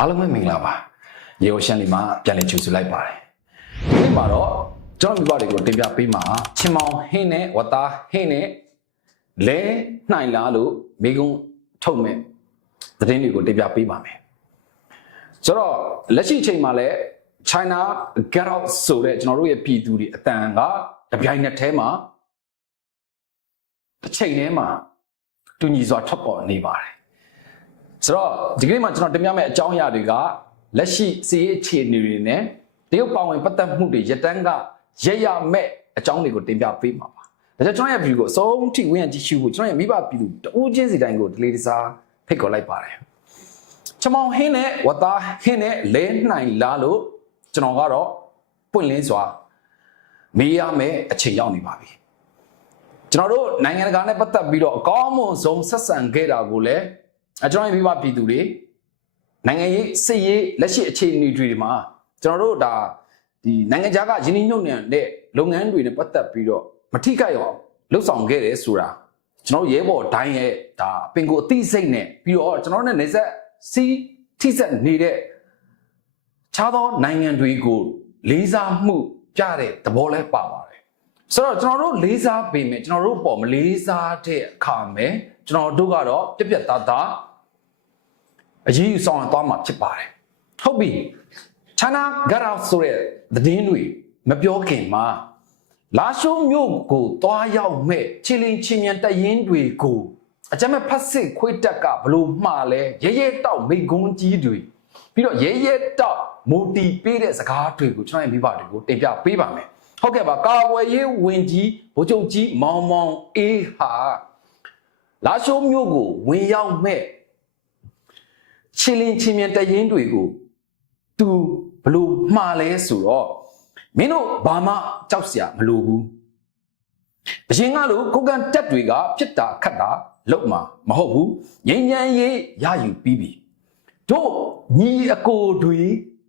အားလုံးပဲမင်္ဂလာပါရေအိုရှန်လီမှာပြန်လည်ကြိုဆိုလိုက်ပါတယ်ဒီနေ့မှာတော့ကျွန်တော်မိဘတွေကိုတင်ပြပေးမှာချင်းမောင်ဟင်းနဲ့ဝတာဟင်းနဲ့လဲနိုင်လားလို့မိကုံထုတ်မဲ့သတင်းတွေကိုတင်ပြပေးပါမယ်ဆိုတော့လက်ရှိချိန်မှာလည်း China get out ဆိုတဲ့ကျွန်တော်တို့ရဲ့ပြည်သူတွေအတန်ကတပြိုင်နက်တည်းမှာတစ်ချိန်တည်းမှာတူညီစွာထွက်ပေါ်နေပါတယ် ဆိုတော့ဒီကနေ့မှာကျွန်တော်တင်ပြမယ့်အကြောင်းအရာတွေကလက်ရှိစီးရေးအခြေအနေတွေနဲ့တရုတ်ပါဝင်ပတ်သက်မှုတွေရတန်းကရရမဲ့အကြောင်းတွေကိုတင်ပြပေးမှာပါ။ဒါကြောင့်ကျွန်တော်ရဲ့ view ကိုအဆုံးထိဝင်ရကြည့်ရှုဖို့ကျွန်တော်ရဲ့မိဘပြည်သူတဦးချင်းစီတိုင်းကိုဒလေးတစားဖိတ်ခေါ်လိုက်ပါတယ်။ချမောင်ဟင်းနဲ့ဝတာဟင်းနဲ့လဲနိုင်လားလို့ကျွန်တော်ကတော့ပွင့်လင်းစွာမေးရမယ့်အချိန်ရောက်နေပါပြီ။ကျွန်တော်တို့နိုင်ငံတကာနဲ့ပတ်သက်ပြီးတော့အကောင်းမွန်ဆုံးဆက်ဆံခဲ့တာကိုလည်း အကျွန်တော်ရဲ့မိဘပြည်သူတွေနိုင်ငံရေးစစ်ရေးလက်ရှိအခြေအနေတွေမှာကျွန်တော်တို့ဒါဒီနိုင်ငံခြားကယင်းနှိမ့်ညွန့်တဲ့လုပ်ငန်းတွေနဲ့ပတ်သက်ပြီးတော့မထိခိုက်အောင်လှုပ်ဆောင်ခဲ့တယ်ဆိုတာကျွန်တော်ရဲဘော်တိုင်းရဲ့ဒါပင်ကိုအသိစိတ်နဲ့ပြီးတော့ကျွန်တော်တို့နဲ့နေဆက်စီးထိဆက်နေတဲ့ခြားသောနိုင်ငံတွေကိုလေးစားမှုပြတဲ့သဘောလဲပါပါတယ်ဆိုတော့ကျွန်တော်တို့လေးစားပေမဲ့ကျွန်တော်တို့ပေါ်မလေးစားတဲ့အခါမဲ့ကျွန်တော်တို့ကတော့ပြက်ပြက်သားသား အရေးယူဆောင်ရသွားမှာဖြစ်ပါတယ်ဟုတ်ပြီ China got out ဆိုတဲ့သတင်းတွေမပြောခင်မှာလာရှိုးမြို့ကိုတွားရောက်မဲ့ချီလင်းချင်းမြန်တရင်တွေကိုအကြမ်းမဲ့ဖတ်စစ်ခွေးတက်ကဘလို့မှားလဲရဲရဲတောက်မိကွန်းကြီးတွေပြီးတော့ရဲရဲတောက်မိုတီပေးတဲ့စကားတွေကိုကျွန်တော်ရဲ့မိဘတွေကိုတင်ပြပေးပါမယ်ဟုတ်ကဲ့ပါကာဝယ်ရေးဝင်ကြီးဗိုလ်ချုပ်ကြီးမောင်မောင်အေးဟာလာရှိုးမြို့ကိုဝင်ရောက်မဲ့ ချီလင်းချင်းမြန်တရင်တွေကိုသူဘလို့မှားလဲဆိုတော့မင်းတို့ဘာမှကြောက်စရာမလိုဘူးအရင်ကလို့ကိုကန်တက်တွေကဖြစ်တာခတ်တာလောက်မှာမဟုတ်ဘူးငိမ့်ညမ်းရေးရယူပြီးပြီတို့ညီအကိုတွေ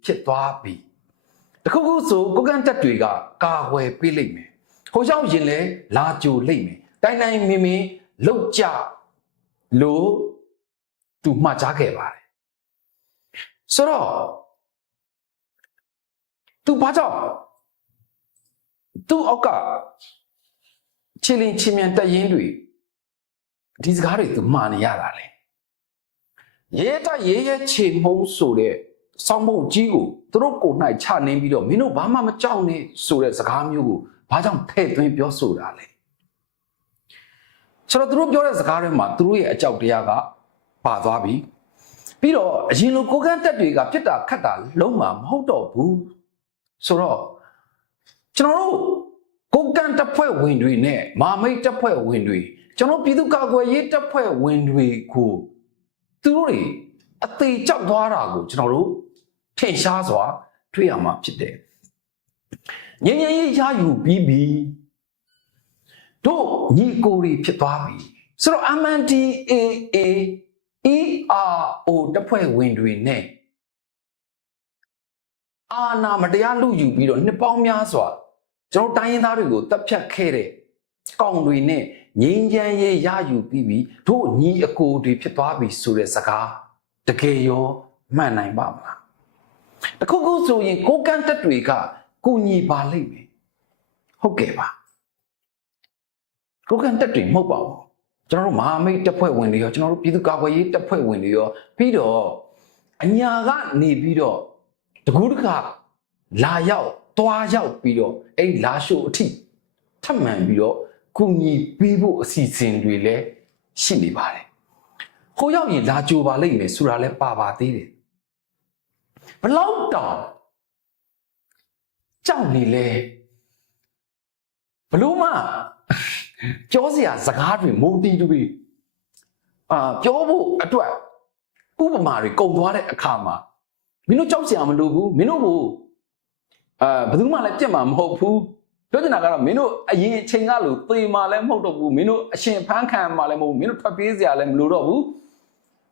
ဖြစ်သွားပြီတခုခုဆိုကိုကန်တက်တွေကကာဝယ်ပေးလိုက်မယ်ဟိုရောက်ရင်လဲလာကြိုလိုက်မယ်တိုင်းတိုင်းမင်းမင်းလောက်ကြလို့သူမှားကြခဲ့ပါတယ် ဆိုတော့သူဘာကြောင့်သူ့အောက်ကချီလင်ချီမြန်တက်ရင်တွေဒီစကားတွေသူမှားနေရတာလေရဲတရဲရဲချေမုံဆိုတဲ့စောင်းမုံကြီးကိုသူတို့ကိုနိုင်ချနှင်းပြီးတော့မင်းတို့ဘာမှမကြောက်နဲ့ဆိုတဲ့စကားမျိုးကိုဘာကြောင့်ထည့်သွင်းပြောဆိုတာလဲဆိုတော့သူတို့ပြောတဲ့စကားတွေမှာသူတို့ရဲ့အကြောက်တရားကပါသွားပြီ ပြီးတော့အရင်လိုကိုကန်းတက်တွေကပြစ်တာခတ်တာလုံးဝမဟုတ်တော့ဘူးဆိုတော့ကျွန်တော်တို့ကိုကန်တပ်ဖွဲ့ဝင်တွေနဲ့မာမိတ်တပ်ဖွဲ့ဝင်တွေကျွန်တော်ပြည်သူ့ကာကွယ်ရေးတပ်ဖွဲ့ဝင်တွေကိုသူတို့တွေအသေးကြောက်သွားတာကိုကျွန်တော်တို့ထင်ရှားစွာ တွေ့ရမှာဖြစ်တယ်။ငြိမ်းချမ်းရေးရယူပြီးပြီတို့ညီကိုတွေဖြစ်သွားပြီဆိုတော့ MNDAA ERO တပ်ဖွဲ့ဝင်တွေနဲ့အာနာမတရားလူယူပြီးတော့နှစ်ပေါင်းများစွာကျွန်တော်တိုင်းရင်းသားတွေကိုတပ်ဖြတ်ခဲ့တဲ့ကောင်တွေနဲ့ငြိမ်းချမ်းရေးရယူပြီးပြီးတို့ညီအကိုတွေဖြစ်သွားပြီဆိုတဲ့စကားတကယ်ရောမှန်နိုင်ပါမလားတခုခုဆိုရင်ကိုကန့်တက်တွေကကိုညီပါလိမ့်မယ်ဟုတ်ကဲ့ပါကိုကန့်တက်တွေမဟုတ်ပါဘူး ကျွန်တော်တို့မဟာမိတ်တပ်ဖွဲ့ဝင်တွေရောကျွန်တော်တို့ပြည်သူ့ကာကွယ်ရေးတပ်ဖွဲ့ဝင်တွေရောပြီးတော့အညာကနေပြီးတော့တကူးတခါလာရောက်တွားရောက်ပြီးတော့အဲ့ဒီလာရှိုးအထိထပ်မံပြီးတော့ကုညီပေးဖို့အစီအစဉ်တွေလည်းရှိနေပါတယ်။ကိုရောက်ရင်လာကြိုပါလိမ့်မယ်ဆိုတာလည်းပါပါသေးတယ်။ဘလောက်တောင်ကြောက်နေလဲဘလို့မှ ကြောစရာစကားတွေမုံတီးတူပြီအာပြောဖို့အတွက်ဥပမာတွေကုန်သွားတဲ့အခါမှာမင်းတို့ကြောက်စရာမလိုဘူးမင်းတို့ကိုအာဘယ်သူမှလည်းပြစ်မှာမဟုတ်ဘူးပြောချင်တာကတော့မင်းတို့အရင်အချိန်ကလို့သေမှာလည်းမဟုတ်တော့ဘူးမင်းတို့အရှင်ဖန်းခံမှာလည်းမဟုတ်ဘူးမင်းတို့ထွက်ပြေးစရာလည်းမလိုတော့ဘူး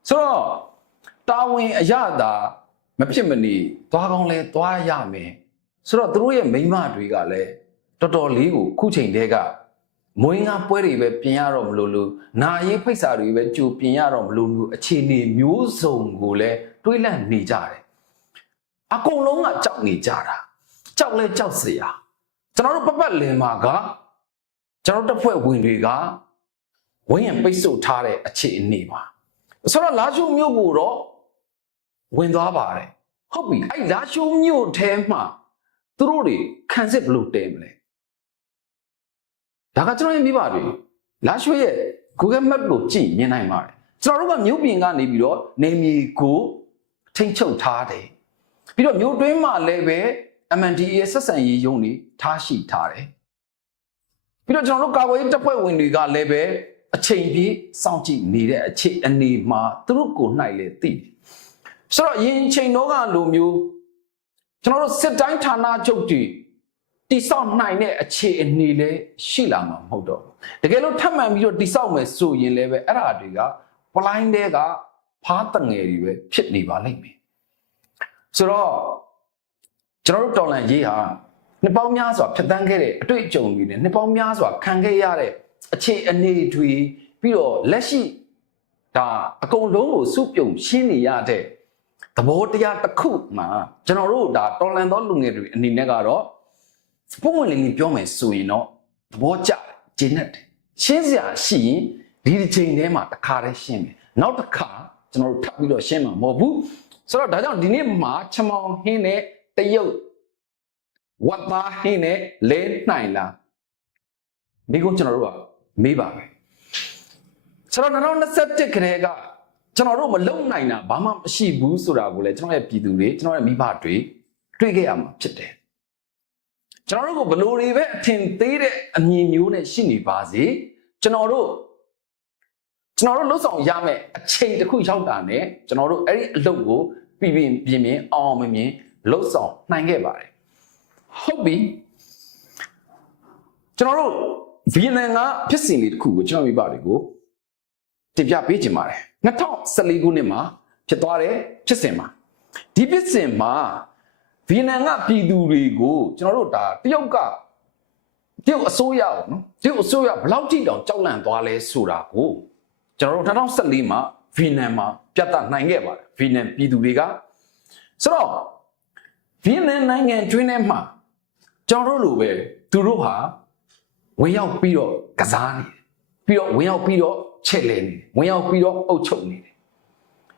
ဆိုတော့တာဝန်အရသာမဖြစ်မနေသွားကောင်းလဲသွားရမယ်ဆိုတော့သူတို့ရဲ့မိန်းမတွေကလည်းတော်တော်လေးကိုခုချိန်တည်းက မွေးငါပွဲတွေပဲပြင်ရတော့မလို့လို့နာရေးဖိတ်စာတွေပဲကြိုပြင်ရတော့မလို့လို့အခြေအနေမျိုးစုံကိုလည်းတွေးလန့်နေကြတယ်အကုန်လုံးကကြောက်နေကြတာကြောက်လဲကြောက်စရာကျွန်တော်တို့ပတ်ပတ်လည်မှာကကျွန်တော်တပ်ဖွဲ့ဝင်တွေကဝင်းရပိတ်ဆို့ထားတဲ့အခြေအနေပါဆိုတော့လာရှုံမြို့ကိုတော့ဝင်သွားပါတယ်ဟုတ်ပြီအဲ့လာရှုံမြို့ထဲမှာသူတို့တွေခံစစ်ဘလို့တင်မလဲ ဒါကကျွန်တော်ရဲ့မိဘတွေလာရှုရဲ့ Google Map ကိုကြည့်မြင်နိုင်ပါတယ်ကျွန်တော်တို့ကမြို့ပြင်ကနေပြီးတော့နေမြေကိုထိမ့်ချုပ်ထားတယ်ပြီးတော့မြို့တွင်းမှာလည်းပဲ MNDA ဆက်ဆံရေးယုံတွေထားရှိထားတယ်ပြီးတော့ကျွန်တော်တို့ကာကွယ်ရေးတပ်ဖွဲ့ဝင်တွေကလည်းပဲအချိန်ပြည့်စောင့်ကြည့်နေတဲ့အခြေအနေမှာသူတို့ကိုနှိုက်လေသိတယ်ဆိုတော့ယင်ချိန်တော့ကလိုမျိုးကျွန်တော်တို့စစ်တိုင်းဌာနချုပ်တွေ တိဆောက်နိုင်တဲ့အခြေအနေလည်းရှိလာမှာမဟုတ်တော့ဘူးတကယ်လို့ထပ်မံပြီးတော့တိဆောက်မယ်ဆိုရင်လည်းပဲအဲ့ဒါတွေကပလိုင်းတွေကဖားတငယ်တွေပဲဖြစ်နေပါလိမ့်မယ်ဆိုတော့ကျွန်တော်တို့တော်လန်ရေးဟာနှစ်ပေါင်းများစွာဖြတ်တန်းခဲ့တဲ့အတွေ့အကြုံတွေနဲ့နှစ်ပေါင်းများစွာခံခဲ့ရတဲ့အခြေအနေတွေပြီးတော့လက်ရှိဒါအကုန်လုံးကိုစုပြုံရှင်းနေရတဲ့သဘောတရားတစ်ခုမှာကျွန်တော်တို့ဒါတော်လန်သောလူငယ်တွေအနေနဲ့ကတော့ ပုံဝင်လေးလေးပြောမယ်ဆိုရင်တော့သဘောကျဂျင်းနဲ့ရှင်းစရာရှိရင်ဒီတစ်ချိန်ထဲမှာတစ်ခါတည်းရှင်းမယ်နောက်တစ်ခါကျွန်တော်တို့ထပ်ပြီးတော့ရှင်းမှာမဟုတ်ဘူးဆိုတော့ဒါကြောင့်ဒီနေ့မှာချမောင်ဟင်းနဲ့တရုတ်ဝတ်သားဟင်းနဲ့လဲနိုင်လားဒီကိုကျွန်တော်တို့ကမေးပါမယ်ဆိုတော့2021ခရဲကကျွန်တော်တို့မလုံနိုင်တာဘာမှမရှိဘူးဆိုတာကိုလည်းကျွန်တော်ရဲ့ပြည်သူတွေကျွန်တော်ရဲ့မိဘတွေတွေ့ခဲ့ရမှာဖြစ်တယ် ကျွန်တော်တို့ကဘလို့တွေပဲအထင်သေးတဲ့အမြင်မျိုးနဲ့ရှိနေပါစေကျွန်တော်တို့ကျွန်တော်တို့လှုပ်ဆောင်ရမယ့်အချိန်တစ်ခုရောက်တာနဲ့ကျွန်တော်တို့အဲ့ဒီအလုပ်ကိုပြပြပြင်းပြင်းအောင်အောင်မြင်မြင်လှုပ်ဆောင်နိုင်ခဲ့ပါတယ်ဟုတ်ပြီကျွန်တော်တို့ဗီယက်နမ်ကဖြစ်စဉ်လေးတစ်ခုကိုကျွန်တော်မိဘတွေကိုတင်ပြပေးခြင်းပါတယ်2014ခုနှစ်မှာဖြစ်သွားတဲ့ဖြစ်စဉ်မှာဒီဖြစ်စဉ်မှာ ဗီယက်နမ်ကပြည်သူတွေကိုကျွန်တော်တို့ဒါတရုတ်ကတရုတ်အစိုးရပေါ့နော်တရုတ်အစိုးရဘယ်လောက်ထိတောင်ကြောက်လန့်သွားလဲဆိုတာကိုကျွန်တော်တို့2014မှာဗီယက်နမ်မှာပြတ်သားနိုင်ခဲ့ပါတယ်ဗီယက်နမ်ပြည်သူတွေကဆိုတော့ဗီယက်နမ်နိုင်ငံတွင်းထဲမှာကျွန်တော်တို့လိုပဲသူတို့ဟာဝင်ရောက်ပြီးတော့ကစားနေတယ်ပြီးတော့ဝင်ရောက်ပြီးတော့ချက်လဲနေတယ်ဝင်ရောက်ပြီးတော့အုပ်ချုပ်နေတယ်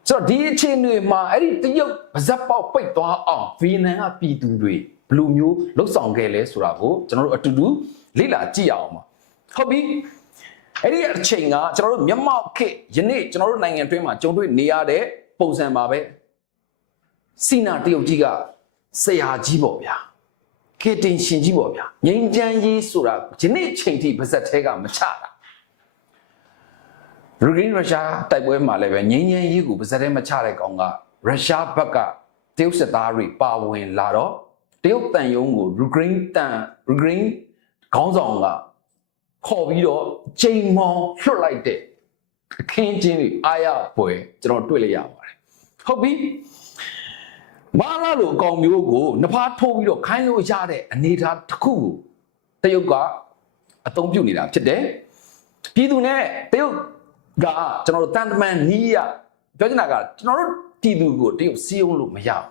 ဆိုတော့ဒီအခြေအနေမှာအဲ့ဒီတရုတ်ဗဇက်ပေါက်ပိတ်သွားအောင်ဗီယက်နမ်ကပြည်သူတွေဘယ်လိုမျိုးလှုပ်ဆောင်ခဲ့လဲဆိုတာကိုကျွန်တော်တို့အတူတူလေ့လာကြည့်အောင်ပါဟုတ်ပြီအဲ့ဒီအချိန်ကကျွန်တော်တို့မြန်မာခေတ်ယနေ့ကျွန်တော်တို့နိုင်ငံတွင်းမှာကြုံတွေ့နေရတဲ့ပုံစံပါပဲစီနာတရုတ်ကြီးကဆရာကြီးပေါ့ဗျာခေတင်ရှင်ကြီးပေါ့ဗျာငိမ့်ချမ်းကြီးဆိုတာဒီနေ့ချိန်ထိပါဇက်သေးကမချတာ ယူကရိန်းရုရှားတိုက်ပွဲမှာလည်းပဲငိမ့်ချမ်းကြီးကိုပါဇက်သေးမချတဲ့ကောင်ကရုရှားဘက်ကတရုတ်စစ်သားတွေပါဝင်လာတော့တရုတ်တန်ယုံကိုယူကရိန်းတန်ယူကရိန်းခေါင်းဆောင်ကခေါ်ပြီးတော့ချိန်မောင်လွတ်လိုက်တဲ့အခင်းချင်းတွေအားရပွဲကျွန်တော်တွေ့လိုက်ရပါတယ်ဟုတ်ပြီမာလာလိုအကောင်မျိုးကိုနှဖားထိုးပြီးတော့ခိုင်းလို့ရတဲ့အနေအထားတစ်ခုကိုတရုတ်ကအသုံးပြုနေတာဖြစ်တယ်ပြည်သူနဲ့တရုတ် ကကျွန်တော်တို့တန်တမန်နီးရပြောချင်တာကကျွန်တော်တို့ပြည်သူကိုတရုတ်စီးအောင်လို့မရဘူး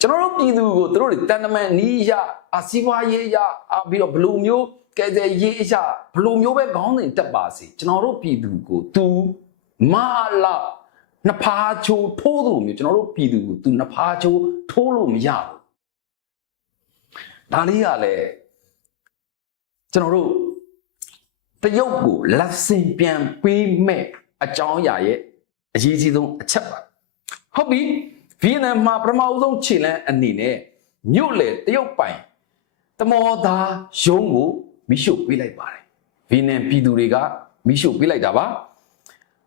ကျွန်တော်တို့ပြည်သူကိုတို့တွေတန်တမန်နီးရအစီးပွားရေးရအပြီးတော့ဘလူမျိုးကဲတဲ့ရေးအရဘလူမျိုးပဲခေါင်းစဉ်တက်ပါစေကျွန်တော်တို့ပြည်သူကိုသူမာလာနှစ်ဖားချိုးထိုးသလိုမျိုးကျွန်တော်တို့ပြည်သူကိုသူနှစ်ဖားချိုးထိုးလို့မရဘူးဒါလေးကလည်းကျွန်တော်တို့ တရုတ်ကိုလက်ဆင်ပြန်ပေးမဲ့အကြောင်းအရာရဲ့အရေးကြီးဆုံးအချက်ပါဟုတ်ပြီဗီယက်နမ်မှာပထမဦးဆုံးခြေလန်းအနေနဲ့မြို့လေတရုတ်ပိုင်တမောသားရုံးကိုမိရှုပေးလိုက်ပါတယ်ဗီယက်နမ်ပြည်သူတွေကမိရှုပေးလိုက်တာပါ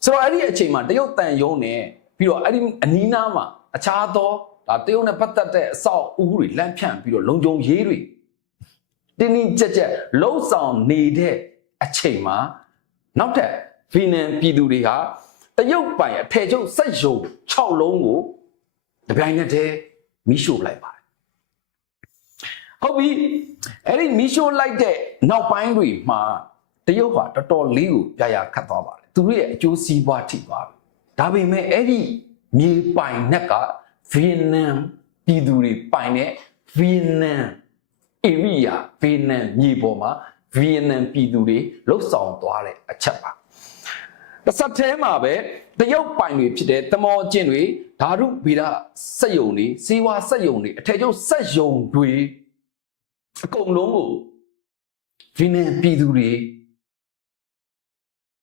ဆိုတော့အဲ့ဒီအချိန်မှာတရုတ်တန်ယုံနဲ့ပြီးတော့အဲ့ဒီအနီးနားမှာအခြားသောဒါတရုတ်နဲ့ပတ်သက်တဲ့အဆောက်အဦတွေလမ်းဖြန့်ပြီးတော့လုံခြုံရေးတွေတင်းတင်းကြပ်ကြပ်လှုပ်ဆောင်နေတဲ့ အချိန်မှာနောက်ထပ်ဗီယက်နမ်ပြည်သူတွေဟာတရုတ်ပိုင်အထည်ချုပ်စက်ရုံ6လုံးကိုတပြိုင်နက်တည်းမိရှို့လိုက်ပါတယ်ဟုတ်ပြီအဲ့ဒီမိရှို့လိုက်တဲ့နောက်ပိုင်းတွေမှာတရုတ်ဟာတော်တော်လေးကိုပြရာခတ်သွားပါတယ်သူတို့ရဲ့အကျိုးစီးပွားထိပါပဲဒါပေမဲ့အဲ့ဒီမြေပိုင်နက်ကဗီယက်နမ်ပြည်သူတွေပိုင်တဲ့ဗီယက်နမ်ဧရိယာဗီယက်နမ်မြေပေါ်မှာ ဗီယက်နမ်ပြည်သူတွေလှုပ်ဆောင်သွားတဲ့အချက်ပါတစ်ဆက်တည်းမှာပဲတရုတ်ပိုင်တွေဖြစ်တဲ့တမောကျင့်တွေဓာတုဗေဒစက်ယုံတွေစေဝါစက်ယုံတွေအထည်ချုပ်စက်ယုံတွေအကုန်လုံးကိုဗီယက်နမ်ပြည်သူတွေ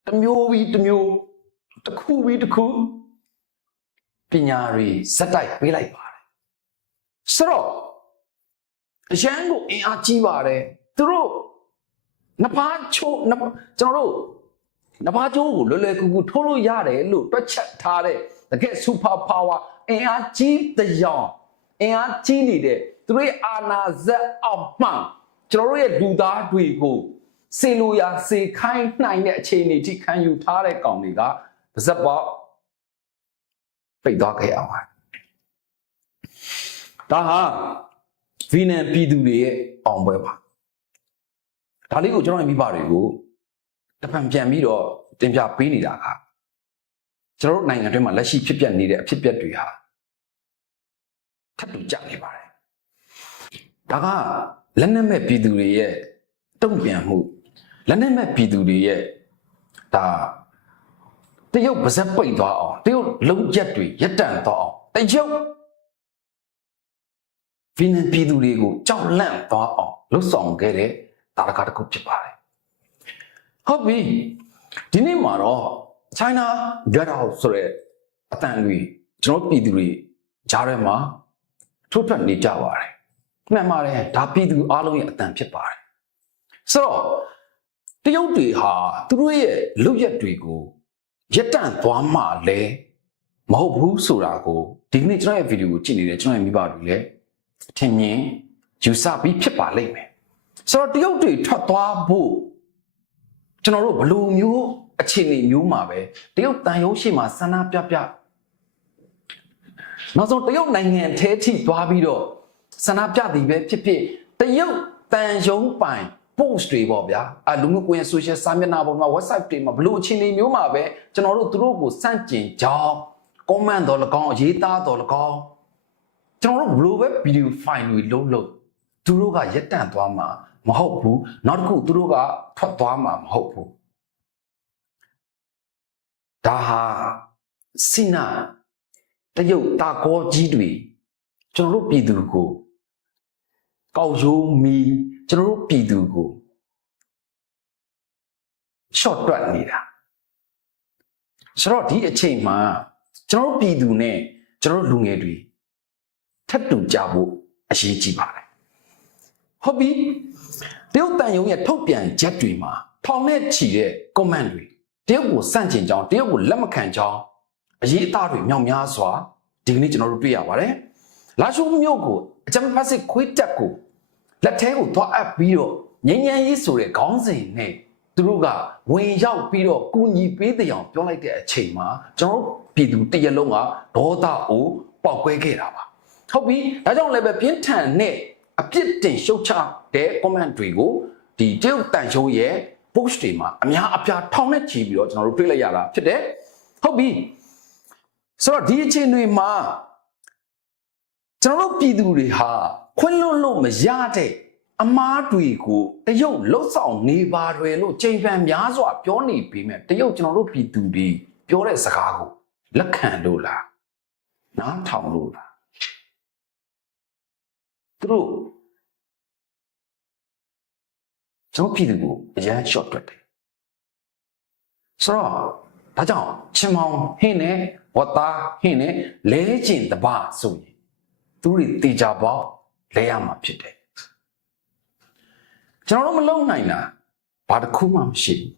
တစ်မျိုးပြီးတစ်မျိုးတစ်ခုပြီးတစ်ခုပညာတွေဇက်တိုက်ပေးလိုက်ပါတယ်ဆိုတော့အရန်ကိုအင်အားကြီးပါတယ်သူတို့ နှစ်ဖားချိုးနှစ်ဖားကျွန်တော်တို့နှစ်ဖားချိုးကိုလွယ်လွယ်ကူကူထိုးလို့ရတယ်လို့တွက်ချက်ထားတဲ့တကယ် super power အင်အားကြီးတဲ့ရောင်အင်အားကြီးနေတဲ့သူတို့ရဲ့အာနာဇက်အောက်မှကျွန်တော်တို့ရဲ့လူသားတွေကိုစေလိုရာစေခိုင်းနိုင်တဲ့အခြေအနေထိခံယူထားတဲ့ကောင်တွေကပါဇက်ပေါက်ပိတ်သွားခဲ့အောင်ပါဒါဟာဗီနန်ပြည်သူတွေရဲ့အောင်ပွဲပါ ဒါလေးကိုကျွန်တော်ရဲ့မိဘတွေကိုတစ်ဖန်ပြန်ပြီးတော့တင်ပြပေးနေတာကကျွန်တော်တို့နိုင်ငံတွင်းမှာလက်ရှိဖြစ်ပျက်နေတဲ့အဖြစ်အပျက်တွေဟာထပ်တူကြနေပါတယ်ဒါကလက်နက်မဲ့ပြည်သူတွေရဲ့တုံ့ပြန်မှုလက်နက်မဲ့ပြည်သူတွေရဲ့ဒါတရုတ်ပါဇက်ပိတ်သွားအောင်တရုတ်လုံးချက်တွေရက်တန့်သွားအောင်တရုတ်ဗီနန်ပြည်သူတွေကိုကြောက်လန့်သွားအောင်လှုပ်ဆောင်ခဲ့တဲ့ တာရကတစ်ခုဖြစ်ပါတယ်ဟုတ်ပြီဒီနေ့မှာတော့ China Get Out ဆိုတဲ့အတန်တွေကျွန်တော်ပြည်သူတွေကြားထဲမှာထုတ်ထွက်နေကြပါတယ်မှန်ပါတယ်ဒါပြည်သူအားလုံးရဲ့အတန်ဖြစ်ပါတယ်ဆိုတော့တရုတ်တွေဟာသူတို့ရဲ့လွတ်ရက်တွေကိုရက်တန့်သွားမှလည်းမဟုတ်ဘူးဆိုတာကိုဒီကနေ့ကျွန်တော်ရဲ့ဗီဒီယိုကိုကြည့်နေတဲ့ကျွန်တော်ရဲ့မိဘတွေလည်းထင်မြင်ယူဆပြီးဖြစ်ပါလိမ့်မယ် ဆိုတော့တရုတ်တွေထွက်သွားဖို့ကျွန်တော်တို့ဘယ်လိုမျိုးအခြေအနေမျိုးမှာပဲတရုတ်တန်ရုံးရှိမှဆန္ဒပြပြနောက်ဆုံးတရုတ်နိုင်ငံထဲထိသွားပြီးတော့ဆန္ဒပြသည်ပဲဖြစ်ဖြစ်တရုတ်တန်ရုံးပိုင် post တွေပေါ့ဗျာအလူမှုကွန်ရက် social စာမျက်နှာပေါ်မှာ website တွေမှာဘလို့အခြေအနေမျိုးမှာပဲကျွန်တော်တို့သူတို့ကိုစန့်ကျင်ကြောင်း comment တော်၎င်းရေးသားတော်၎င်းကျွန်တော်တို့ဘလို့ပဲ video file တွေလုံးလုံးသူတို့ကရက်တန့်သွားမှာ မဟုတ်ဘူးနောက်တစ်ခုသူတို့ကထွက်သွားမှာမဟုတ်ဘူးဒါဟာစိနာတရုတ်တာကောကြီးတွေကျွန်တော်တို့ပြည်သူကိုကောက်ရိုးမီကျွန်တော်တို့ပြည်သူကို short တွက်နေတာဆိုတော့ဒီအချိန်မှာကျွန်တော်တို့ပြည်သူနဲ့ကျွန်တော်တို့လူငယ်တွေထပ်တူကြဖို့အရေးကြီးပါတယ် ဟုတ်ပြီတရုတ်တန်ယုံရဲ့ထုတ်ပြန်ချက်တွေမှာထောင်နဲ့ချီတဲ့ comment တွေတရုတ်ကိုစန့်ကျင်ကြောင်းတရုတ်ကိုလက်မခံကြောင်းအရေးအသားတွေမြောက်များစွာဒီကနေ့ကျွန်တော်တို့တွေ့ရပါတယ်လာရှိုးမြို့ကိုအကြမ်းဖက်စစ်ခွေးတက်ကိုလက်ထဲကိုသွားအပ်ပြီးတော့ငញ្ញမ်းရေးဆိုတဲ့ခေါင်းစဉ်နဲ့သူတို့ကဝင်ရောက်ပြီးတော့ကူညီပေးတဲ့အောင်ပြောလိုက်တဲ့အချိန်မှာကျွန်တော်တို့ပြည်သူတရက်လုံးကဒေါသအိုးပေါက်ကွဲခဲ့တာပါဟုတ်ပြီဒါကြောင့်လည်းပဲပြင်းထန်တဲ့ အပြစ်တင်ရှုတ်ချတဲ့ comment တွေကိုဒီတရုတ်တန်ရှုံးရဲ့ post တွေမှာအများအပြားထောင်နဲ့ချီပြီးတော့ကျွန်တော်တို့တွေ့လိုက်ရတာဖြစ်တယ်ဟုတ်ပြီဆိုတော့ဒီအချိန်တွေမှာကျွန်တော်တို့ပြည်သူတွေဟာခွင့်လွတ်လို့မရတဲ့အမားတွေကိုတရုတ်လှုပ်ဆောင်နေပါတယ်လို့ချိန်ပန်များစွာပြောနေပေမဲ့တရုတ်ကျွန်တော်တို့ပြည်သူတွေပြောတဲ့စကားကိုလက်ခံလို့လားနားထောင်လို့လား သူတို့ကျွန်တော်ပြည်သူကိုအရန် short တွက်တယ်ဆိုတော့ဒါကြောင့်ချင်းမောင်ဟင်းနဲ့ဝတ်သားဟင်းနဲ့လဲကျင်တပါဆိုရင်သူတွေတေချာပေါလဲရမှာဖြစ်တယ်ကျွန်တော်တို့မလုံနိုင်တာဘာတစ်ခုမှမရှိဘူး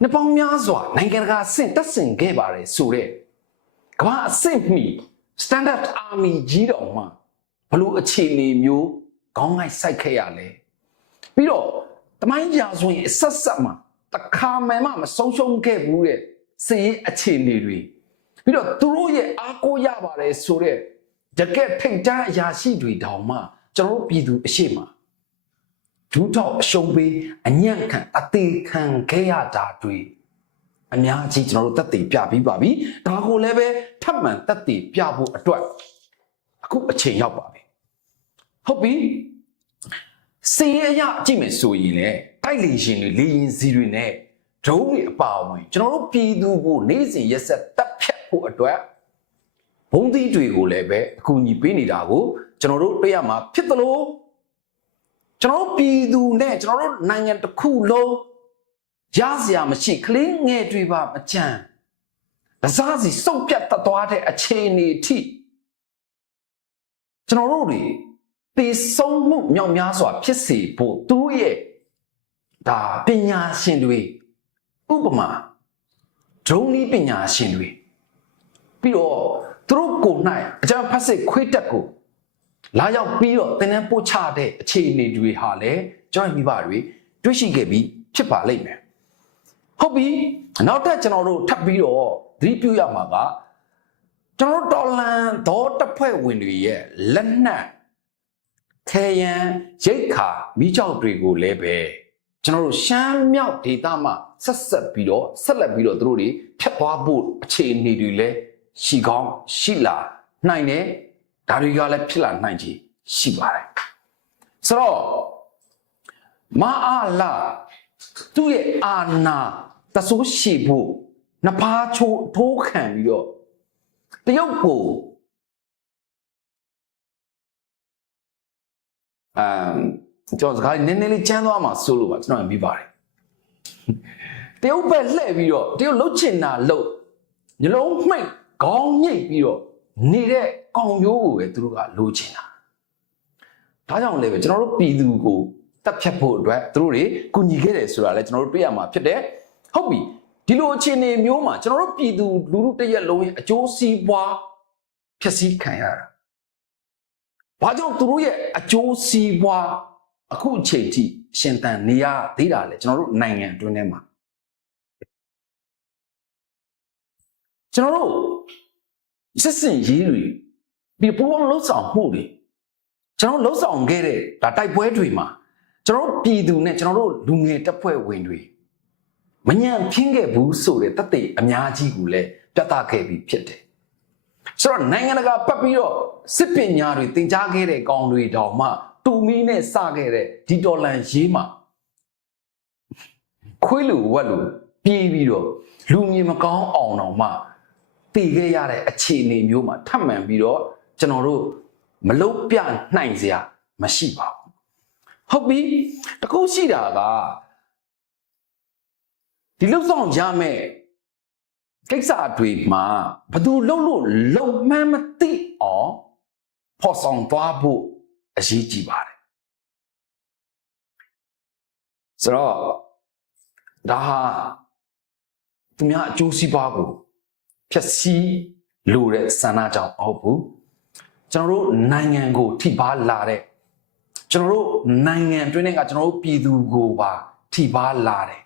နှစ်ပေါင်းများစွာနိုင်ငံတကာအဆင့်တက်ဆင်ခဲ့ပါတယ်ဆိုတော့ကမ္ဘာအဆင့်မီ standard army ကြီးတော်မှာဘ လို့အခြေအနေမျိုးခေါင်းငိုက်စိုက်ခဲ့ရလဲပြီးတော့တမိုင်းကြာဆိုရင်အဆက်ဆက်မှာတခါမှမမဆုံးရှုံးခဲ့ဘူးတဲ့စည်အခြေအနေတွေပြီးတော့သူတို့ရဲ့အားကိုးရပါတယ်ဆိုတော့တကယ်ထိတ်တန်းအရာရှိတွေတောင်မှကျွန်တော်တို့ပြည်သူအရှိမဒူးတော့အရှုံးပေးအညံ့ခံအသေးခံခဲ့ရတာတွေအအများကြီးကျွန်တော်တို့တက်တည်ပြပြီးပါပြီဒါကိုလည်းပဲထပ်မံတက်တည်ပြဖို့အတွက်အခုအချိန်ရောက်ပါပြီ ဟုတ်ပြီစီရရကြည့်မယ်ဆိုရင်လေတိုက်လေရှင်တွေလေရင်စီတွေနဲ့ဒုံးတွေအပါအဝင်ကျွန်တော်တို့ပြည်သူကိုနေ့စဉ်ရက်ဆက်တပ်ဖြတ်ဖို့အတွက်ဘုံသီးတွေကိုလည်းပဲအကူအညီပေးနေတာကိုကျွန်တော်တို့တွေ့ရမှာဖြစ်သလိုကျွန်တော်တို့ပြည်သူနဲ့ကျွန်တော်တို့နိုင်ငံတစ်ခုလုံးရစရာမရှိကလေးငယ်တွေပါမကြမ်းဒစားစီစုပ်ပြတ်တတ်သွားတဲ့အခြေအနေအထိကျွန်တော်တို့တွေ ပေဆုံးမှုမြောက်များစွာ ဖြစ်စေဖို့သူတို့ရဲ့ဒါပညာရှင်တွေဥပမာဒုံနီးပညာရှင်တွေပြီးတော့သူတို့ကိုယ်၌အကြမ်းဖက်စစ်ခွေးတက်ကိုလာရောက်ပြီးတော့သင်တန်းပို့ချတဲ့အခြေအနေတွေဟာလည်းကျွန်တော်မိဘတွေတွေ့ရှိခဲ့ပြီးဖြစ်ပါလိမ့်မယ်ဟုတ်ပြီနောက်ထပ်ကျွန်တော်တို့ထပ်ပြီးတော့သတိပြုရမှာကကျွန်တော်တို့တော်လန်သောတပ်ဖွဲ့ဝင်တွေရဲ့လက်နက် ခဲယံရိတ်ခါမိကြောက်တွေကိုလည်းပဲကျွန်တော်တို့ရှမ်းမြောက်ဒေသမှာဆက်ဆက်ပြီးတော့ဆက်လက်ပြီးတော့သူတို့တွေဖြတ်သွားဖို့အခြေအနေတွေလည်းရှိကောင်းရှိလာနိုင်တယ်ဒါတွေကလည်းဖြစ်လာနိုင်ချေရှိပါတယ်ဆိုတော့မအားလာသူ့ရဲ့အာနာတဆိုးရှိဖို့နှစ်ဖားချိုးထိုးခံပြီးတော့တရုတ်ကို အမ်ကျွန်တော်စကားနည်းနည်းလေးချမ်းသွားမှာစိုးလို့ပါကျွန်တော်မြင်ပါတယ်တရုတ်ဘက်လှည့်ပြီးတော့တရုတ်လှုပ်ချင်တာလှုပ်ညလုံးမှိတ်ခေါင်းညိတ်ပြီးတော့နေတဲ့ကောင်မျိုးကိုပဲသူတို့ကလိုချင်တာဒါကြောင့်လည်းပဲကျွန်တော်တို့ပြည်သူကိုတက်ဖြတ်ဖို့အတွက်သူတို့တွေကူညီခဲ့တယ်ဆိုတာလည်းကျွန်တော်တို့တွေ့ရမှာဖြစ်တယ်ဟုတ်ပြီဒီလိုအခြေအနေမျိုးမှာကျွန်တော်တို့ပြည်သူလူထုတစ်ရက်လုံးရဲ့အကျိုးစီးပွားဖြစ်စည်းခံရတာ ဘာကြောင့်သူတို့ရဲ့အကျိုးစီးပွားအခုအချိန်ထိရှင်သန်နေရသေးတာလေကျွန်တော်တို့နိုင်ငံအတွင်းထဲမှာကျွန်တော်တို့စစ်စင်ရေးတွေဒီပူပေါင်းလှုပ်ဆောင်မှုတွေကျွန်တော်လှုပ်ဆောင်ခဲ့တဲ့ဒါတိုက်ပွဲတွေမှာကျွန်တော်တို့ပြည်သူနဲ့ကျွန်တော်တို့လူငယ်တပ်ဖွဲ့ဝင်တွေမညံဖင်းခဲ့ဘူးဆိုတဲ့တသက်အများကြီးကိုလည်းပြသခဲ့ပြီးဖြစ်တယ် ဆိုတော့နိုင်ငံတကာပတ်ပြီးတော့စစ်ပညာတွေသင်ကြားခဲ့တဲ့ကောင်တွေတောင်မှတူမီနဲ့စခဲ့တဲ့ဒီတော်လန်ရေးမှာခွေးလူဝက်လူပြေးပြီးတော့လူမြင်မကောင်းအောင်တော့မှတည်ခဲ့ရတဲ့အခြေအနေမျိုးမှာထပ်မံပြီးတော့ကျွန်တော်တို့မလုတ်ပြနိုင်စရာမရှိပါဘူးဟုတ်ပြီတခုရှိတာကဒီလုတ်ဆောင်ရမယ် ကိစ္စတွေမှာဘသူလှုပ်လို့လုံမှန်းမသိအောင်ဖော်ဆောင်သွားဖို့အရေးကြီးပါတယ်ဆိုတော့ဒါဟာသူများအကျိုးစီးပွားကိုဖြည့်ဆည်းလိုတဲ့ဆန္ဒကြောင့်မဟုတ်ဘူးကျွန်တော်တို့နိုင်ငံကိုထိပါလာတဲ့ကျွန်တော်တို့နိုင်ငံအတွင်းကကျွန်တော်တို့ပြည်သူကိုပါထိပါလာတယ်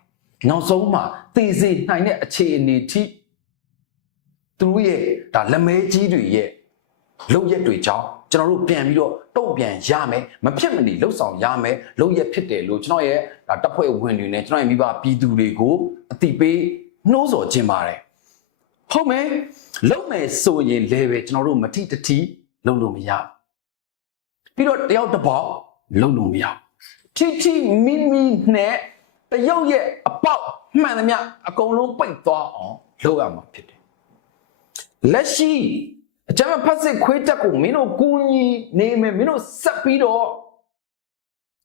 နောက်ဆုံးမှာသိစေနိုင်တဲ့အခြေအနေထိ သူတို့ရဲ့ဒါလက်မဲကြီးတွေရဲ့လုံရက်တွေကြောင့်ကျွန်တော်တို့ပြန်ပြီးတော့တုံ့ပြန်ရမယ်မဖြစ်မနေလှုပ်ဆောင်ရမယ်လုံရက်ဖြစ်တယ်လို့ကျွန်တော်ရဲ့ဒါတပ်ဖွဲ့ဝင်တွေနဲ့ကျွန်တော်ရဲ့မိဘပြည်သူတွေကိုအတိပေးနှိုးဆော်ခြင်းပါတယ်ဟုတ်မယ်လုံမယ်ဆိုရင်လည်းပဲကျွန်တော်တို့မတိတတိလုံလို့မရပြီးတော့တယောက်တစ်ပေါက်လုံလို့မရတိတိမိမိနဲ့တယောက်ရဲ့အပေါက်မှန်သမျှအကုန်လုံးပိတ်သွားအောင်လုပ်ရမှာဖြစ်တယ် လက်ရှိအကြမ်းဖက်စစ်ခွေးတက်ကိုမင်းတို့ကူညီနေမယ်မင်းတို့ဆက်ပြီးတော့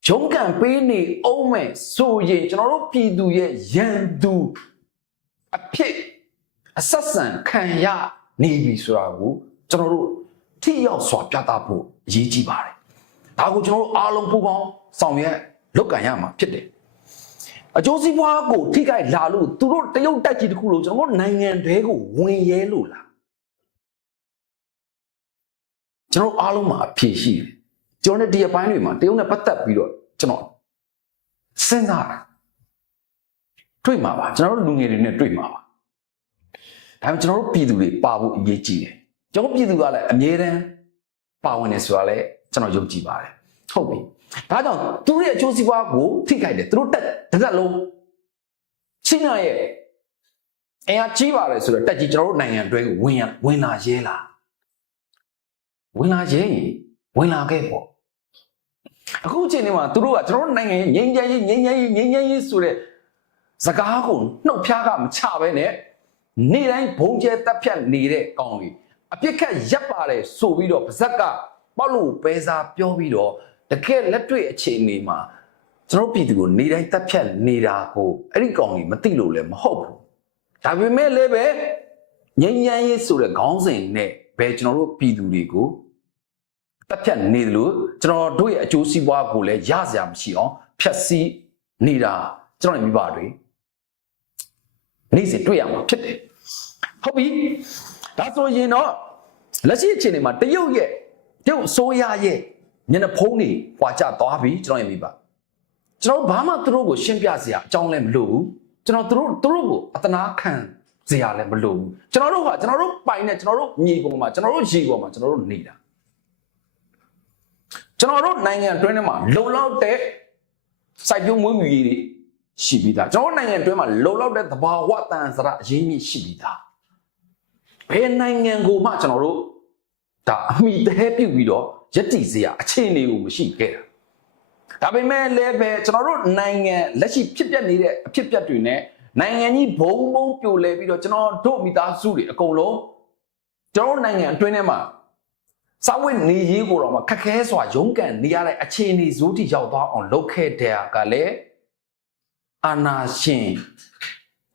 ဂျုံကန်ပေးနေအောင်မယ်ဆိုရင်ကျွန်တော်တို့ပြည်သူရဲ့ရန်သူအဖြစ်အဆက်ဆံခံရနေပြီဆိုတာကိုကျွန်တော်တို့ထိရောက်စွာပြသဖို့အရေးကြီးပါတယ်။ဒါကိုကျွန်တော်တို့အားလုံးပူးပေါင်းဆောင်ရွက်လုပ်ကင်ရမှာဖြစ်တယ်။အကျိုးစီးပွားကိုထိခိုက်လာလို့သူတို့တရုတ်တိုက်ကြီးတစ်ခုလို့ကျွန်တော်တို့နိုင်ငံတွေကိုဝင်ရဲလို့လား ကျွန်တော်အားလုံးမှာအဖြေရှိတယ်ကျွန်တော်လည်းဒီအပိုင်းတွေမှာတရုတ်နဲ့ပတ်သက်ပြီးတော့ကျွန်တော်စဉ်းစားတာတွေ့မှာပါကျွန်တော်တို့လူငယ်တွေနဲ့တွေ့မှာပါဒါပေမဲ့ကျွန်တော်တို့ပြည်သူတွေပါဖို့အရေးကြီးတယ်ကျွန်တော်ပြည်သူကလည်းအမြဲတမ်းပါဝင်နေဆိုတာလည်းကျွန်တော်ယုံကြည်ပါတယ်ဟုတ်ပြီဒါကြောင့်သူတို့ရဲ့အကျိုးစီးပွားကိုထိခိုက်တယ်သူတို့တက်တစ်သက်လုံးချင်းနာရဲ့အင်အားကြီးပါတယ်ဆိုတော့တက်ကြီးကျွန်တော်တို့နိုင်ငံအတွင်းကိုဝင်ရဝင်လာရဲလား ဝင်လာရဲရင်ဝင်လာခဲ့ပေါ့အခုအချိန်ဒီမှာသူတို့ကကျွန်တော်တို့နိုင်ငံရဲ့ငြိမ်းချမ်းရေးငြိမ်းချမ်းရေးငြိမ်းချမ်းရေးဆိုတဲ့စကားကိုနှုတ်ဖျားကမချပဲနဲ့နေ့တိုင်းဘုံကျဲတက်ဖြတ်နေတဲ့ကောင်းကြီးအပြစ်ခတ်ရပ်ပါတယ်ဆိုပြီးတော့ပါဇက်ကပေါ့လို့ပဲစားပြောပြီးတော့တကယ်လက်တွေ့အခြေအနေမှာကျွန်တော်တို့ပြည်သူကိုနေ့တိုင်းတက်ဖြတ်နေတာကိုအဲ့ဒီကောင်ကြီးမသိလို့လည်းမဟုတ်ဘူးဒါပေမဲ့လည်းပဲငြိမ်းချမ်းရေးဆိုတဲ့ခေါင်းစဉ်နဲ့ပဲကျွန်တော်တို့ပြည်သူတွေကို တက်ဖြတ်နေတယ်လို့ကျွန်တော်တို့ရဲ့အကျိုးစီးပွားကိုလည်းရစရာမရှိအောင်ဖြတ်စည်းနေတာကျွန်တော်ရဲ့မိဘတွေနေ့စဉ်တွေ့ရမှာဖြစ်တယ်ဟုတ်ပြီဒါဆိုရင်တော့လက်ရှိအခြေအနေမှာတရုတ်ရဲ့တရုတ်အစိုးရရဲ့ညနေဖုံးတွေပွာချသွားပြီကျွန်တော်ရဲ့မိဘကျွန်တော်တို့ဘာမှသူတို့ကိုရှင်းပြစရာအကြောင်းလည်းမလိုဘူးကျွန်တော်သူတို့သူတို့ကိုအတနာခံစရာလည်းမလိုဘူးကျွန်တော်တို့ကကျွန်တော်တို့ပိုင်နဲ့ကျွန်တော်တို့ညီပေါ်မှာကျွန်တော်တို့ရေပေါ်မှာကျွန်တော်တို့နေတာ ကျွန်တော်တို့နိုင်ငံအတွင်းထဲမှာလုံလောက်တဲ့စိုက်ပျိုးမွေးမြူရေးတွေရှိပြီးသားကျွန်တော်တို့နိုင်ငံအတွင်းမှာလုံလောက်တဲ့သဘာဝတန်စရအရင်းမြစ်ရှိပြီးသားဘယ်နိုင်ငံကိုမှကျွန်တော်တို့ဒါအမိတဲပြုတ်ပြီးတော့ယက်တီစရာအခြေအနေကိုမရှိခဲ့တာဒါပေမဲ့လည်းပဲကျွန်တော်တို့နိုင်ငံလက်ရှိဖြစ်ပျက်နေတဲ့အဖြစ်ပျက်တွေနဲ့နိုင်ငံကြီးဘုံဘုံပြိုလဲပြီးတော့ကျွန်တော်တို့မိသားစုတွေအကုန်လုံးကျွန်တော်တို့နိုင်ငံအတွင်းထဲမှာ စာဝတ်နေရေးကိုတော့မှခက်ခဲစွာရုန်းကန်နေရတဲ့အခြေအနေဇိုးတိရောက်သွားအောင်လုပ်ခဲ့တဲ့ကလည်းအာနာရှင်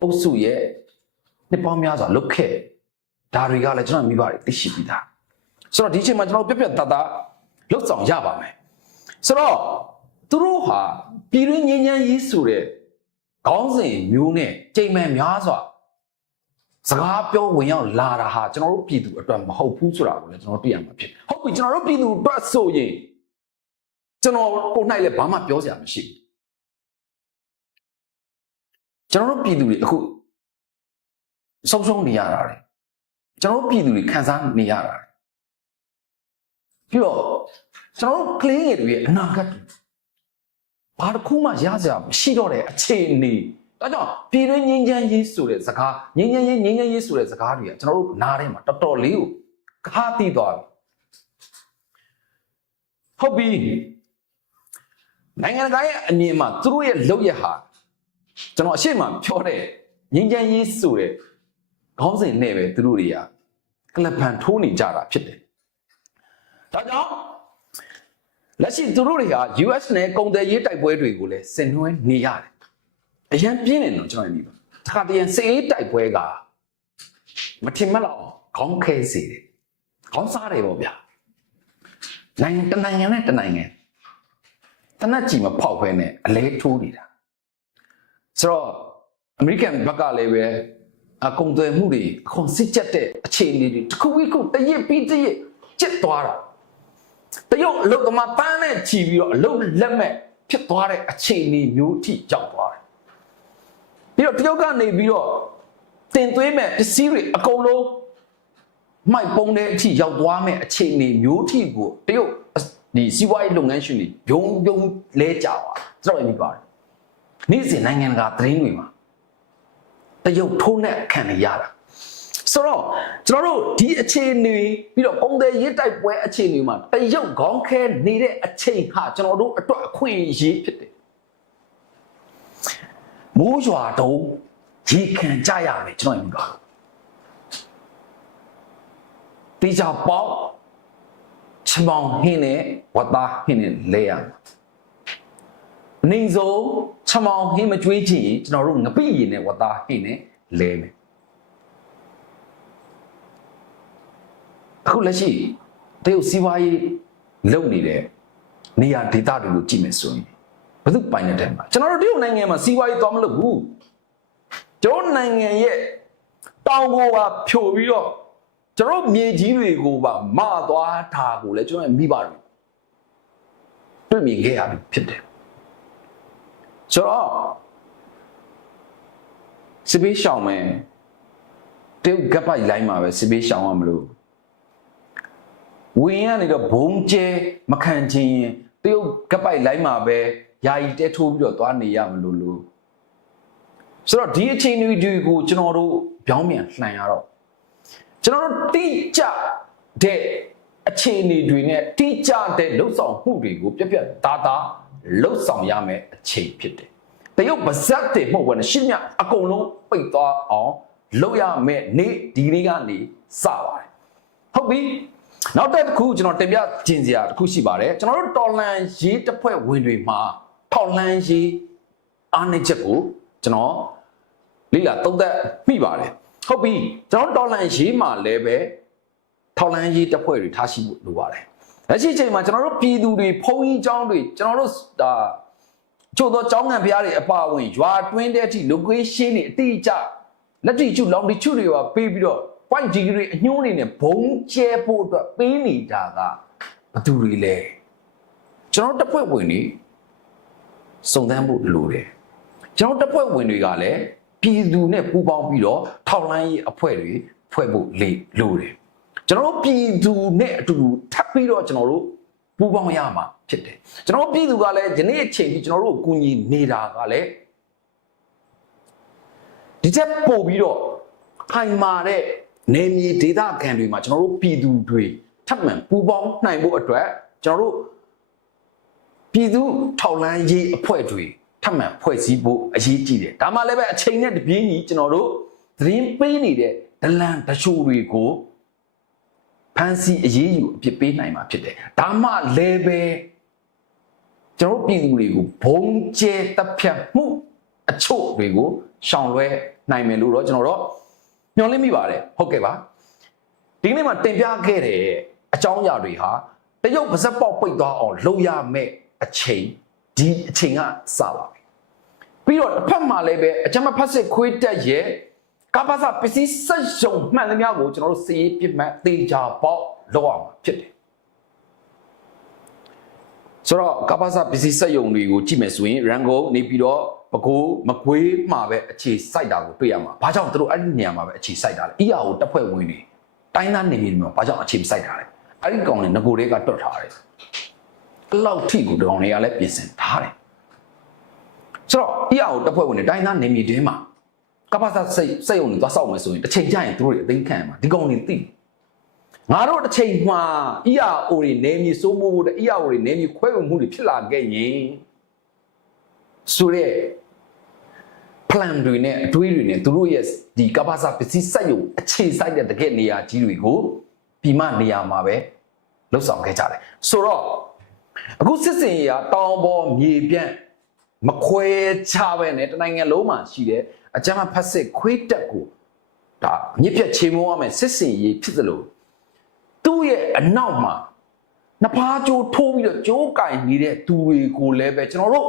အုပ်စုရဲ့နှစ်ပေါင်းများစွာလုပ်ခဲ့ဒါတွေကလည်းကျွန်တော်မိဘတွေသိရှိပြီးသားဆိုတော့ဒီအချိန်မှာကျွန်တော်ပြက်ပြက်တတ်တာလှုပ်ဆောင်ရပါမယ်ဆိုတော့သူတို့ဟာပြည်တွင်းငြိမ်းချမ်းရေးဆိုတဲ့ခေါင်းစဉ်မျိုးနဲ့ကြိမ်မှန်များစွာ စကားပြောဝင်ရောက်လာတာဟာကျွန်တော်တို့ပြည်သူအတွက်မဟုတ်ဘူးဆိုတာကိုလည်းကျွန်တော်သိရမှာဖြစ်ဟုတ်ပြီကျွန်တော်တို့ပြည်သူအတွက်ဆိုရင်ကျွန်တော်ကိုယ်၌လည်းဘာမှပြောစရာမရှိဘူးကျွန်တော်တို့ပြည်သူတွေအခုဆုံးရှုံးနေရတာလေကျွန်တော်တို့ပြည်သူတွေခံစားနေရတာလေပြီးတော့ကျွန်တော်တို့ကလေးငယ်တွေရဲ့အနာဂတ်တွေဘာတစ်ခုမှရစရာမရှိတော့တဲ့အခြေအနေ ဒါကြောင့်ပြည်တွင်းငြိမ်းချမ်းရေးဆိုတဲ့စကားငြိမ်းချမ်းရေးငြိမ်းချမ်းရေးဆိုတဲ့စကားတွေကကျွန်တော်တို့နားထဲမှာတော်တော်လေးကိုခါသိသွားပြီဟုတ်ပြီနိုင်ငံတကာရဲ့အမြင်မှာသူတို့ရဲ့လုပ်ရဟာကျွန်တော်အရှိမပြောတဲ့ငြိမ်းချမ်းရေးဆိုတဲ့ခေါင်းစဉ်နဲ့ပဲသူတို့တွေကကလပ်ပန်ထိုးနေကြတာဖြစ်တယ်ဒါကြောင့်လက်ရှိသူတို့တွေက US နဲ့ကုန်တယ်ရေးတိုက်ပွဲတွေကိုလည်းဆင်နွှဲနေရတယ်။ အရန်ပြင်းနေတော့ကျွန်တော်မြင်ပါ။တခါတည်းစေးတိုက်ပွဲကမထင်မှတ်တော့ခေါင်းခဲစေတယ်။ခေါင်းစားတယ်ပေါ့ဗျာ။နိုင်ငံတစ်နိုင်ငံနဲ့တစ်နိုင်ငံတနက်ကြီးမဖောက်ဖဲနဲ့အလဲထိုးနေတာ။ဆိုတော့အမေရိကန်ဘက်ကလည်းပဲအကုန်သွယ်မှုတွေအခွန်စစ်ချက်တဲ့အခြေအနေတွေတစ်ခုပြီးခုတစ်ရစ်ပြီးတစ်ရစ်ကျစ်သွားတာတရုတ်အလုတ်သမားပန်းနဲ့ချီပြီးတော့အလုတ်လက်မဲ့ဖြစ်သွားတဲ့အခြေအနေမျိုးအထိကြောက်သွားတယ် ပြီးတော့တရုတ်ကနေပြီးတော့တင်သွင်းမဲ့ပစ္စည်းတွေအကုန်လုံးမိုက်ပုံတဲ့အထိရောက်သွားမဲ့အခြေအနေမျိုးထိကိုတရုတ်ဒီစီးပွားရေးလုပ်ငန်းရှင်တွေဘုံဘုံလဲကြပါကျွန်တော်မြင်ပါတယ်နေ့စဉ်နိုင်ငံတကာသတင်းတွေမှာတရုတ်ထိုးနဲ့ခံနေရတာဆိုတော့ကျွန်တော်တို့ဒီအခြေအနေပြီးတော့ပုံသေးရစ်တိုက်ပွဲအခြေအနေမှာတရုတ်ခေါင်းခဲနေတဲ့အချိန်ဟာကျွန်တော်တို့အတွက်အခွင့်အရေးဖြစ်တယ် မိုးရွာတော့ရေခံကြရမယ်ကျွန်တော်မြင်ပါတေချာပေါက်ချမောင်ဟင်းနဲ့ဝတ်သားဟင်းနဲ့လဲရမှာနေစုံချမောင်ဟင်းမကြွေးချင်ရင်ကျွန်တော်တို့ငပိရင်နဲ့ဝတ်သားဟင်းနဲ့လဲမယ်အခုလက်ရှိတရုတ်စီးပွားရေးလုပ်နေတဲ့နေရာဒေသတွေကိုကြည့်မယ်ဆိုရင်ဘယ် သူပိုင်တဲ့တဲမှာကျွန်တော်တို့တရုတ်နိုင်ငံမှာစီးပွားရေးသွားမလုပ်ဘူးကျွန်တော်နိုင်ငံရဲ့တောင်ကိုပါဖြိုပြီးတော့ကျွန်တော်မြေကြီးတွေကိုပါမသွားတာကိုလည်းကျွန်တော်မိပါတယ်တွေ့မြင်ခဲ့ရပြီဖြစ်တယ်ဆိုတော့စပေးရှောင်းမယ်တရုတ်ကပ်ပိုက်လိုင်းမှာပဲစပေးရှောင်းရမလို့ဝင်ရနေတော့ဘုံကျဲမခံချင်ရင်တရုတ်ကပ်ပိုက်လိုင်းမှာပဲ ယာယီတဲထိုးပြီးတော့သွားနေရမလို့လို့ဆိုတော့ဒီအချိန်တွေကိုကျွန်တော်တို့ဘပြောင်းပြန်လှန်ရတော့ကျွန်တော်တို့တိကျတဲ့အခြေအနေတွေနဲ့တိကျတဲ့လှုပ်ဆောင်မှုတွေကိုပြက်ပြက်သားသားလှုပ်ဆောင်ရမယ်အချိန်ဖြစ်တယ်တရုတ်ပါဇက်တွေမဟုတ်ဘူးနဲ့ရှင်းမြအကုန်လုံးပိတ်သွားအောင်လုပ်ရမယ်နေ့ဒီနေ့ကနေစပါတယ်ဟုတ်ပြီနောက်တစ်ခုကျွန်တော်တင်ပြကျင်စရာတစ်ခုရှိပါတယ်ကျွန်တော်တို့တော်လန်ရေးတစ်ဖွဲ့ဝင်တွေမှာ ထောက်လန်ရေးအားနည်းချက်ကိုကျွန်တော်လိလာသုံးသက်မိပါတယ်ဟုတ်ပြီကျွန်တော်တော်လန်ရေးမှာလည်းပဲထောက်လန်ရေးတစ်ဖွဲ့တွေထားရှိဖို့လိုပါတယ်လက်ရှိအချိန်မှာကျွန်တော်တို့ပြည်သူတွေဖုံကြီးကျောင်းတွေကျွန်တော်တို့ဒါချို့သောကျောင်းငံဖျားတွေအပါအဝင်ရွာတွင်းတဲ့အထိ location တွေအတိအကျလက်တိကျလောင်တိကျတွေပါပေးပြီးတော့ point degree အညှိုးနေနဲ့ဘုံကျဲဖို့အတွက်ပေးနေတာကဘယ်သူတွေလဲကျွန်တော်တို့တစ်ဖွဲ့ဝင်တွေ စုံစမ်းဖို့လိုတယ်ကျွန်တော်တို့တစ်ဖွဲ့ဝင်တွေကလည်းပြည်သူနဲ့ပူးပေါင်းပြီးတော့ထောက်လိုင်းရေးအဖွဲ့တွေဖွဲ့ဖို့လေလိုတယ်ကျွန်တော်တို့ပြည်သူနဲ့အတူတူထပ်ပြီးတော့ကျွန်တော်တို့ပူးပေါင်းရမှာဖြစ်တယ်ကျွန်တော်တို့ပြည်သူကလည်းယနေ့အချိန်ကြီးကျွန်တော်တို့ကိုကူညီနေတာကလည်းဒီချက်ပို့ပြီးတော့ခိုင်မာတဲ့နေမြေဒေသခံတွေမှာကျွန်တော်တို့ပြည်သူတွေထပ်မံပူးပေါင်းနိုင်ဖို့အတွက်ကျွန်တော်တို့ ပြည်သူထောက်လန်းရေးအဖွဲ့တွေထပ်မံဖွဲ့စည်းဖို့အရေးကြီးတယ်ဒါမှလည်းပဲအချိန်နဲ့တပြေးညီကျွန်တော်တို့သတင်းပေးနေတဲ့ဒလန်တချို့တွေကိုဖန်စီအရေးယူအပြစ်ပေးနိုင်မှာဖြစ်တယ်ဒါမှလည်းပဲကျွန်တော်တို့ပြည်သူတွေကိုဘုံကျဲတပ်ဖြတ်မှုအချို့တွေကိုရှောင်လွဲနိုင်မယ်လို့တော့ကျွန်တော်တို့ညှော်လင့်မိပါတယ်ဟုတ်ကဲ့ပါဒီကနေ့မှာတင်ပြခဲ့တဲ့အကြောင်းအရာတွေဟာတရုတ်ပါဇက်ပေါက်ပိတ်သွားအောင်လုပ်ရမယ့် အချိန်ဒီအချိန်ကစပါပြီပြီးတော့တစ်ဖက်မှာလည်းပဲအကြမ်းဖက်စစ်ခွေးတက်ရဲ့ကပ္ပစပစ္စည်းစက်ရုံမှန်သမျှကိုကျွန်တော်တို့စီးရေးပြစ်မှတ်တေချာပေါက်လောက်အောင်ဖြစ်တယ်ဆိုတော့ကပ္ပစပစ္စည်းစက်ရုံတွေကိုကြည့်မယ်ဆိုရင်ရန်ကုန်နေပြီးတော့ပကိုးမကွေးမှာပဲအခြေစိုက်တာကိုတွေ့ရမှာ။ဘာကြောင့်သူတို့အဲ့ဒီနေရာမှာပဲအခြေစိုက်တာလဲ။အီယာကိုတက်ဖွဲ့ဝင်နေတိုင်းသားနေမြေတွေမှာဘာကြောင့်အခြေမစိုက်တာလဲ။အဲ့ဒီကောင်တွေငကိုတွေကတွတ်ထားတယ်။ အဲ့လောက်ထိကိုဒီကောင်တွေကလည်းပြင်ဆင်ထားတယ်။ဆိုတော့အီယာကိုတက်ဖွဲ့ဝင်နေတိုင်းသားနေမြေတွေမှာကပ္ပစစိတ်စိတ်ုံတွေသွားစောက်မယ်ဆိုရင်တစ်ချိန်ကျရင်သူတို့တွေအသိခံရမှာဒီကောင်တွေသိငါတို့တစ်ချိန်မှာအီယာအိုတွေနေမြေစိုးမိုးဖို့တဲ့အီယာအိုတွေနေမြေခွဲဝေမှုတွေဖြစ်လာခဲ့ရင်ဆိုရဲ plan တွေနဲ့အတွေးတွေနဲ့သူတို့ရဲ့ဒီကပ္ပစပစ္စည်းစက်ရုံအခြေစိုက်တဲ့တကယ့်နေရာကြီးတွေကိုပြီးမှနေရာမှာပဲလှုပ်ဆောင်ခဲ့ကြတယ်ဆိုတော့ အခုစစ်စင်ရတောင်ပေါ်မြေပြန့်မခွဲချပဲနဲ့တနိုင်ငံလုံးမှာရှိတဲ့အကြမ်းဖက်စစ်ခွေးတက်ကိုဒါမြစ်ပြတ်ချေမုန်းရမယ်စစ်စင်ရေးဖြစ်သလိုသူ့ရဲ့အနောက်မှာနှစ်ဖားကြိုးထိုးပြီးတော့ကြိုးကင်နေတဲ့သူတွေကိုလည်းပဲကျွန်တော်တို့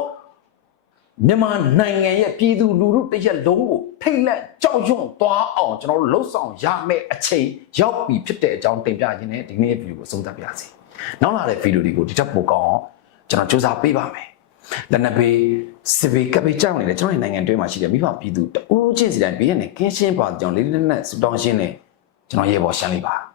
မြန်မာနိုင်ငံရဲ့ပြည်သူလူထုတစ်ရက်လုံးကိုထိတ်လက်ကြောက်ရွံ့သွားအောင်ကျွန်တော်တို့လှုပ်ဆောင်ရမယ့်အချိန်ရောက်ပြီဖြစ်တဲ့အကြောင်းတင်ပြခြင်းနဲ့ဒီနေ့ဗီဒီယိုကိုဆုံးသတ်ပါရစေ။ နောက်လာတဲ့ဗီဒီယိုတွေကိုဒီချက်ပိုကောင်းအောင်ကျွန်တော်စူးစမ်းပေးပါမယ်။လက်နက်ဘေးစပီကပ်ဘေးကြောက်နေတဲ့ကျွန်တော်နိုင်ငံတွင်းမှာရှိတဲ့မိဘပြည်သူတဦးချင်းစီတိုင်းဘေးနဲ့ကင်းရှင်းပါကြောင်းလေးလေးနဲ့စတောင်းရှင်းနဲ့ကျွန်တော်ရေပေါ်ရှမ်းလေးပါ။